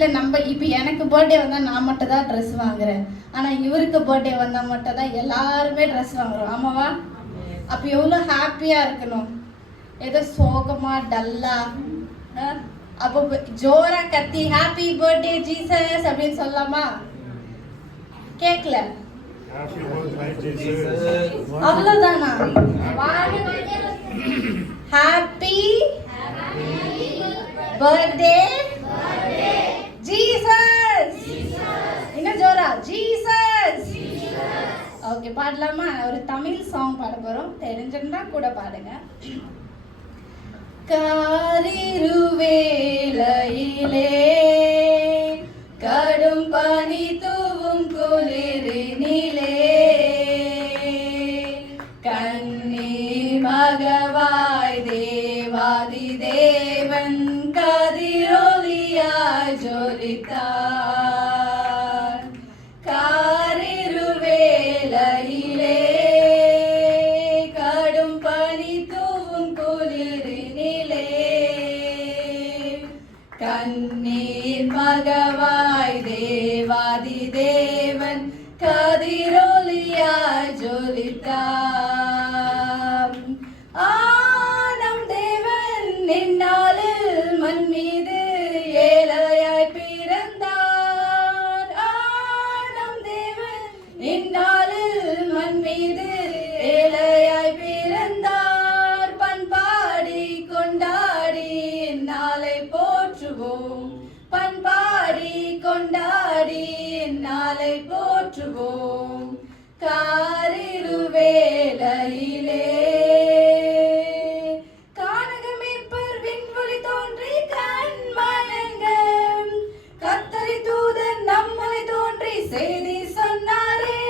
உலகத்தில் நம்ம இப்போ எனக்கு பர்த்டே வந்தால் நான் மட்டும் தான் ட்ரெஸ் வாங்குறேன், ஆனால் இவருக்கு பர்த்டே வந்தால் மட்டும் தான் எல்லாருமே ட்ரெஸ் வாங்குறோம். ஆமாவா? அப்போ எவ்வளோ ஹாப்பியாக இருக்கணும். ஏதோ சோகமாக டல்லாக அப்போ ஜோரா கத்தி ஹாப்பி பர்த்டே ஜீசஸ் அப்படின்னு சொல்லலாமா? கேட்கல, அவ்வளோதானா? Happy birthday Jesus. இன்னும் ஜோரா ஜீசஸ். ஓகே, பாடலாமா? ஒரு தமிழ் சாங் பாட போறோம், தெரிஞ்சிருந்தா கூட பாடுங்க. காரிருவேளையிலே கடும் பனி தூவும் குளிரினிலே கண்ணீர் மகவாய் தேவாதி தேவன் கதிரொலியாய் ஜொலித்தார். காரிருவேளையிலே கடும் பனி தூவும் குளிரினிலே கண்ணீர் மகவாய் தேவாதி தேவன் கதிரொலியாய் ஜொலித்தார். நம் தேவன் இந்நாளில் மண் மீது ஏழையாய் பிறந்தார். நம் தேவன் இந்நாளில் மண் மீது ஏழையாய் பிறந்தார். பண்பாடி கொண்டாடி இந்நாளை போற்றுவோம், பண்பாடி கொண்டாடி இந்நாளை போற்றுவோம். காரிருவேளையிலே கானகமேற்பர் விண்வெளி தோன்றி கண்மயங்க கர்த்தரை தூதன் நம்மளை தோன்றி செய்தி சொன்னாரே.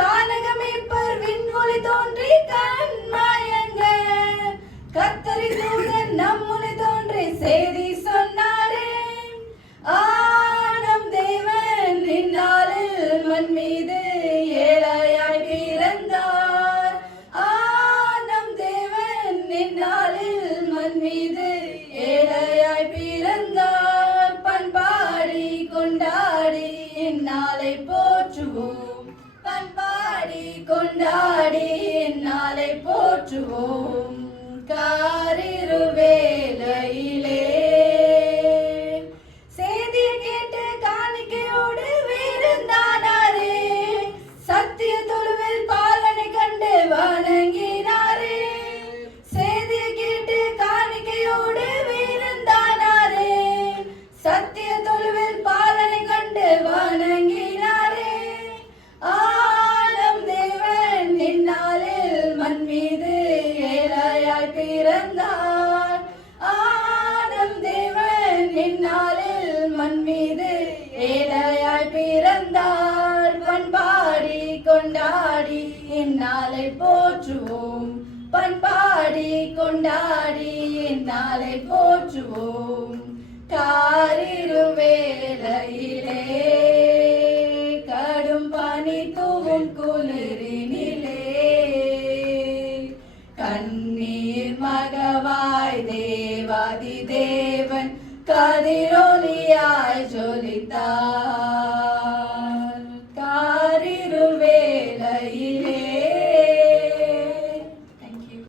கானகமேற்பர் விண்வெளி தோன்றி கண்மயங்க கர்த்தரை தூதன் நம்மளை தோன்றி செய்தி சொன்னாரே. நம் தேவன் இந்நாளில் மண் மீது ஏழையாய் பிறந்தார். நம் தேவன் இந்நாளில் மண் மீது ஏழையாய் பிறந்தார். பண்பாடி கொண்டாடி இந்நாளை போற்றுவோம், பண்பாடி கொண்டாடி இந்நாளை போற்றுவோம். காரிருவேளையிலே செய்திய கேட்டு காணிக்கையோடு விருந்தானாரே. சத்திய தொழுவில் பாலனை கண்டு வணங்கினாரே. செய்திய கேட்டு காணிக்கையோடு விருந்தானாரே. சத்திய தொழுவில் பாலனை கண்டு வணங்கினாரே. நம் தேவன் இந்நாளில் மண் மீது ஏழையாய் பிறந்தார். நம் தேவன் இந்நாளில் மண் மீது ஏழையாய் பிறந்தார். பண்பாடி கொண்டாடி இந்நாளை போற்றுவோம், பண்பாடி கொண்டாடி இந்நாளை போற்றுவோம். காரிருவேளையிலே கடும் பனி தூவும் குளிரினிலே கண்ணீர் மகவாய் தேவாதி தேவன் கதிரொலியாய் ஜொலித்தார்.